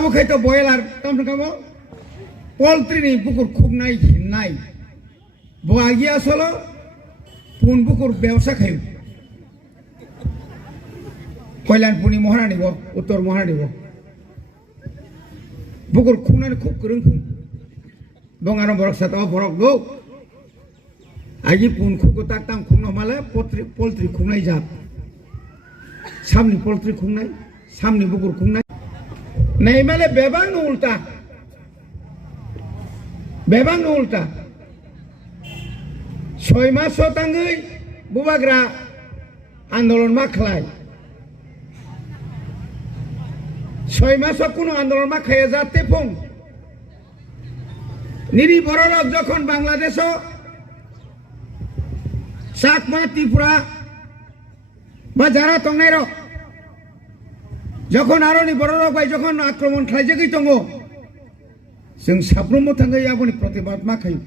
তাবো খাইতো বয়লার তামন খাবো পোলট্রি নেই পুকুর খুব নাই নাই বগিয়া আসলো পুন পুকুর ব্যবসা খাই কল্যাণপুনি মহারা নিব উত্তর মহারা নিব পুকুর খুনানি খুব করুন খুন বঙ্গার বরক সাথে বরক গো আগে পুন খুকো তাকতাম খুন মালে পোলট্রি খুনাই যাত সামনে পোলট্রি খুনাই সামনে পুকুর খুনাই নাই মালে বেবাং উল্টা বেবাং উল্টা 6 মাস তাঙ্গই বুবাগ্রা আন্দোলন মা খায় 6 মাস কোনো আন্দোলন মা খাইয়া যাতে ফোন নিরি বড়রক যখন বাংলাদেশ চাকমা ত্রিপুরা বা যারা তংনাই রক যখন আরো নি বড়রক ভাই যখন আক্রমণ খাইছে গই তঙ্গ जों साफ्रोमबो थांगै आबोनि प्रतिबाद मा खायो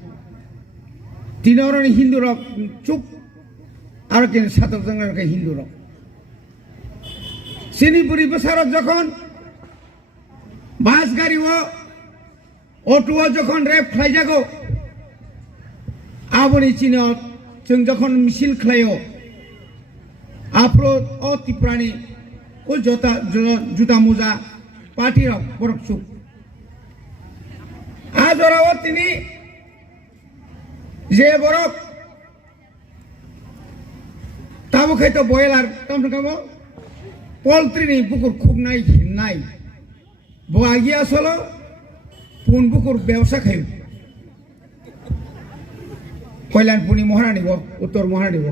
तिनावरनि हिंदू रक चुप आरो केन सातक जंगार के हिंदू रक सिनी बुरी बसारक যখন বাস গাড়ি ও অটো যখন রেপ খাইजागो आबोनि चिनो जों যখন मिছিল खायो आपलो अ तिप्रानि ओ जुता मुजा पार्टी रक बरक चुप आज তিনি যে বরফ তাবো খাইতো বয়লার তামন খাবো পোলট্রি নেই পুকুর খুব নাই নাই বগিয়া আসলো পুন পুকুর ব্যবসা খাই কল্যাণপুনি মহারা নিব উত্তর মহারা নিব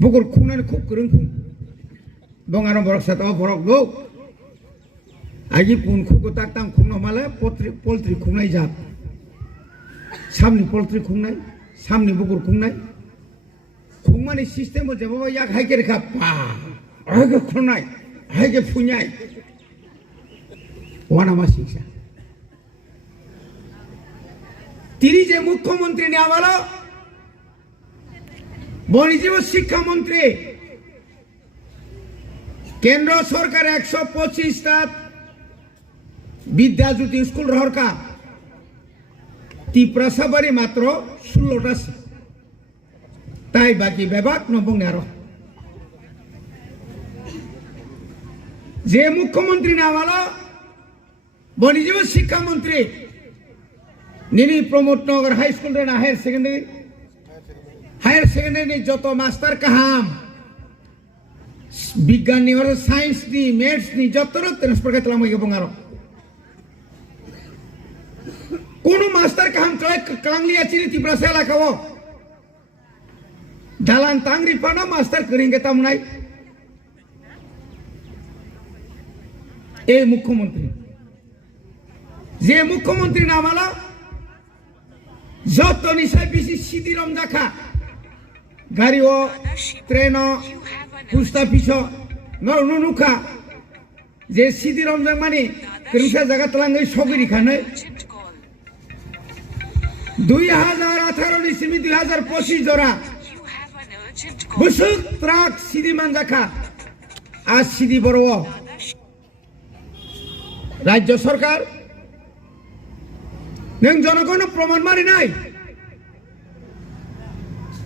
পুকুর খুনানি খুব করুন খুন বঙ্গার বরক সাথে বরক গো আগে পুন খুকো তাকতাম খুন মালে পোলট্রি খুনাই যাত সামনে পোলট্রি খুনাই সামনে বুকুর খুনাই খুমানি সিস্টেম যেভাবে ইয়াক হাইকে রেখা পা হাইকে খুনাই হাইকে ফুনাই ওয়ানামা শিক্ষা তিনি যে মুখ্যমন্ত্রী নেওয়া বলো বনিজীব শিক্ষামন্ত্রী কেন্দ্র সরকার 125টা বিদ্যাজ্যোতি স্কুল রহরকা ত্রিপুরা সাবারি মাত্র 16টা তাই বাকি বিভাগ নবং আরো যে মুখ্যমন্ত্রী না হলো বনিজীব শিক্ষামন্ত্রী নিনি প্রমোদনগর হাই স্কুল রে না হায়ার সেকেন্ডারি যত মাস্টার কাহাম বিজ্ঞান নি সায়েন্স নি ম্যাথস নি যত ট্রান্সফার করলাম এবং আরো কোন মাস্টার কাহাম কালাংলিয়া চিনি ত্রিপুরা से এলাকাও দালান তাংরি পানা মাস্টার করেंगे तम নাই এই মুখ্যমন্ত্রী যে মুখ্যমন্ত্রী নাম হলো যত নিশায় বেশি সিদিরম দেখা গাড়ি ও ট্রেন পুস্তা পিছ নুনুখা যে সিদিরম মানে কেরুসা জায়গা তলাঙ্গই সগিরি খানে 2018 नि सिमी 2025 जरा बुसुक ट्राक सिदी मानजाखा आज सिदी बरो राज्य सरकार नों जनगण प्रमाण मारि नाय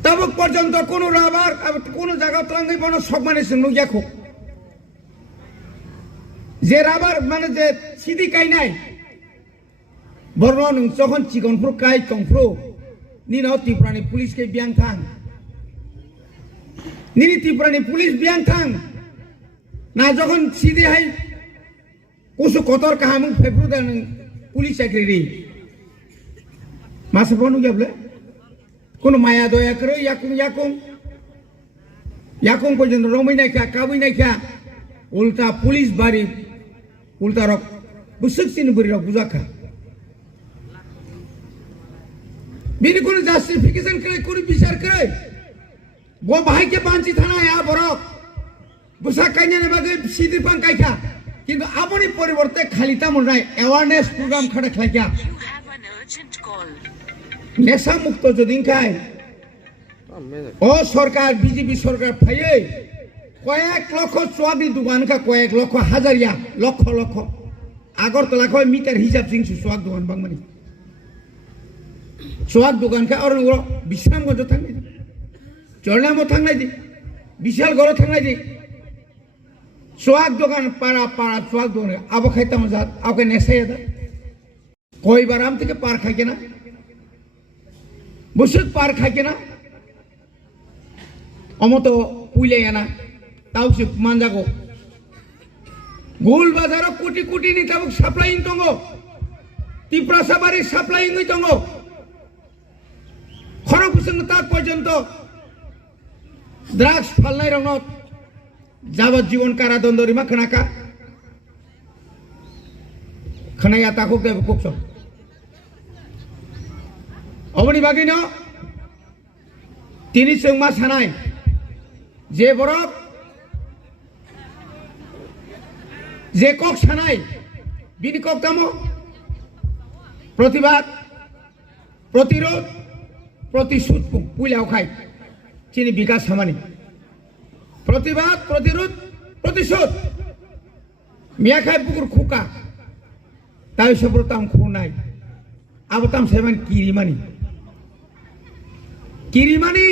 तबक पर्यन्त कोनो राबार कोनो जायगा तलांगै बनो सब माने जों नुयाखो जे राबार माने जे सिदी कायनाय बरन যখন চিকনফ্রো কাই টংফ্রো নিনাও ত্রিপুরানি পুলিশ কে বিয়াং থাং নিনি ত্রিপুরানি পুলিশ বিয়াং থাং না যখন সিদি হাই কুসু কতর কাহাম ফেব্রু দেন পুলিশ চাকরি রে মাসে বনু গেবলে কোন মায়া দয়া করে ইয়াকুম পর্যন্ত রমই নাই কা কাবুই নাই কা উল্টা পুলিশ বাড়ি উল্টা রক বুসুক সিনি বুড়ি রক বুঝাখা बिनी कोनो जस्टिफिकेशन करे कोनी विचार करे वो भाई के पांची थाना या बरक बुसा काइने ने बागे सीधी पां काइका किंतु आपनी परिवर्ते खाली तामन राय अवेयरनेस प्रोग्राम खडे खाइका नेशा मुक्त जदिन खाय ओ सरकार बीजेपी सरकार फाये কয়েক লক্ষ সোয়াদি দোকান কা কয়েক লক্ষ হাজারিয়া লক্ষ লক্ষ আগরতলা কয় মিটার হিসাব সিংসু সোয়াদ দোকান বাংমানি সোয়াদ দোকান কা আর বিশ্রামগঞ্জ থাকনাই দি চরনামও থাকনাই দি বিশালগড় থাকনাই দি সোয়াদ দোকান পাড়া পাড়া সোয়াদ দোকান আবো খাইতাম যাত আবকে নেশাই দা কয়বার আম থেকে পার খাইকে না বসুত পার খাইকে না অমত পুইলে না তাও সে মানজাগো গোল বাজার কোটি কোটি নি তাবুক সাপ্লাইং দङ ত্রিপুরা সাবারি সাপ্লাইং দङ খরগপুর তাক পর্যন্ত ড্রাগস ফালনাই রং যাবজ্জীবন কারাদণ্ড রিমা খনাকা খনায়া তাকুক দেব কুকস অবনি বাগিনো তিনি চৌমা সানাই যে বরফ যে কক সানাই বিনি কক দামো প্রতিবাদ প্রতিরোধ প্রতিশোধ পুইলাও খাই চিনি বিকাশ সামানি প্রতিবাদ প্রতিরোধ প্রতিশোধ মিয়া খাই পুকুর খুকা তাই সব্রতাম খুনাই আবতাম সেমান কিরিমানি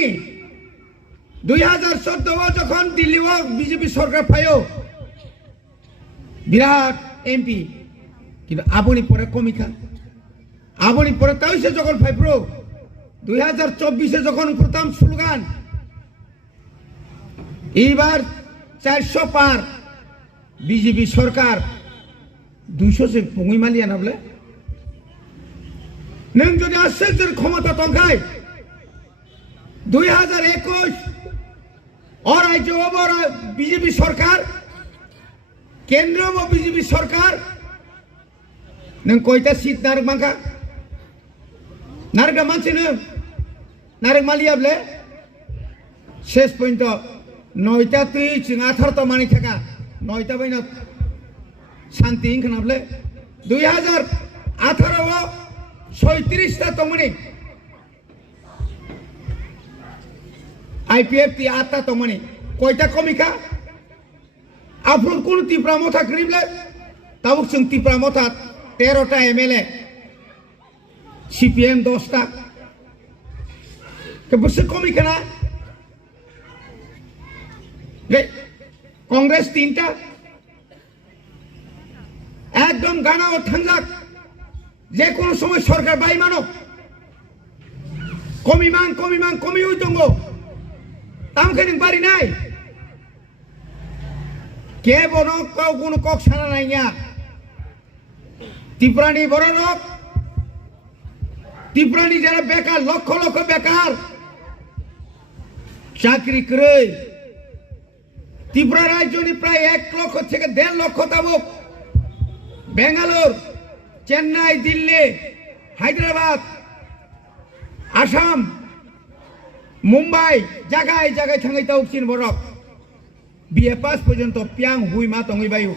2014 যখন দিল্লি বিজেপি সরকার পায়ও বিরাট এমপি কিন্তু আবনি পরে কমিকা আবনি পরে তাই সে যখন ফাইপ্রো 2024 যখন প্রথম স্লোগান এইবার 400 পার বিজেপি সরকার 200 সে পুঙি মালিয়া না বলে নং যদি আশ্চর্যের ক্ষমতা তঙ্কায় 2021 और राज्य और बीजेपी सरकार केंद्र व बीजेपी सरकार नों कयटा सीट नारक मांका नारक मानसि नो नारक मालियाब्ले शेष पॉइंट 9टा तुई चिं 18 मानि थाका 9टा बैना शांति इनखानाब्ले 2018 36टा तमनि आईपीएफ ती आता तो मने कोयटा कमिका आफुन कोन तिप्रा मथा क्रिबले ताबुक जों तिप्रा मथा 13टा एमएलए सीपीएम 10टा के बस कमिका ना रे कांग्रेस 3टा एकदम गाना ও থাঞ্জাক যে কোন সময় সরকার বাইমানো কমি হই দঙ্গ তামখানি বাড়ি নাই কে বনো কাউ কোন কক সানা নাই না ত্রিপুরানি বড় লোক ত্রিপুরানি যারা বেকার লক্ষ লক্ষ বেকার চাকরি করে ত্রিপুরা রাজ্যনি প্রায় 1 লক্ষ থেকে 1.5 লক্ষ তাবুক বেঙ্গালোর চেন্নাই দিল্লি হায়দ্রাবাদ আসাম মুম্বাই জায়গায় জায়গায় থাঙ্গাই তাও চিন বরক বিএ পাস পর্যন্ত পিয়াং হুই মা তঙ্গই বায়ু